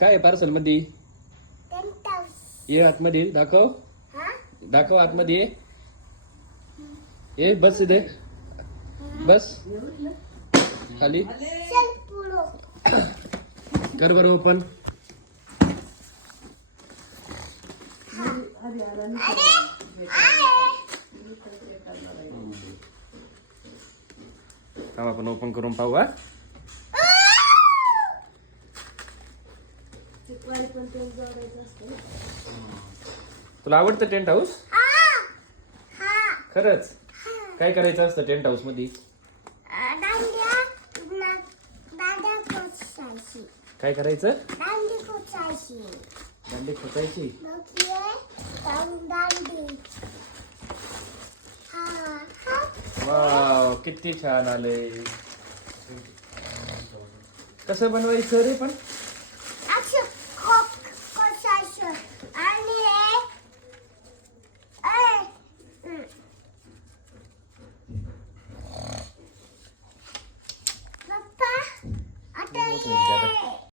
काय आहे पार्सल मध्ये? ये आतमध्ये दाखव. दाखव आतमध्ये ये. बस इथे बस खाली. कर बरं ओपन. आपण ओपन करून पाहू. हा तुला आवडतं टेंट हाऊस? खरंच? काय करायचं असतं टेंट हाऊस मध्ये? काय करायचं? दांडी खोचायची. वाव किती छान आले. कसं बनवायचं रे पण?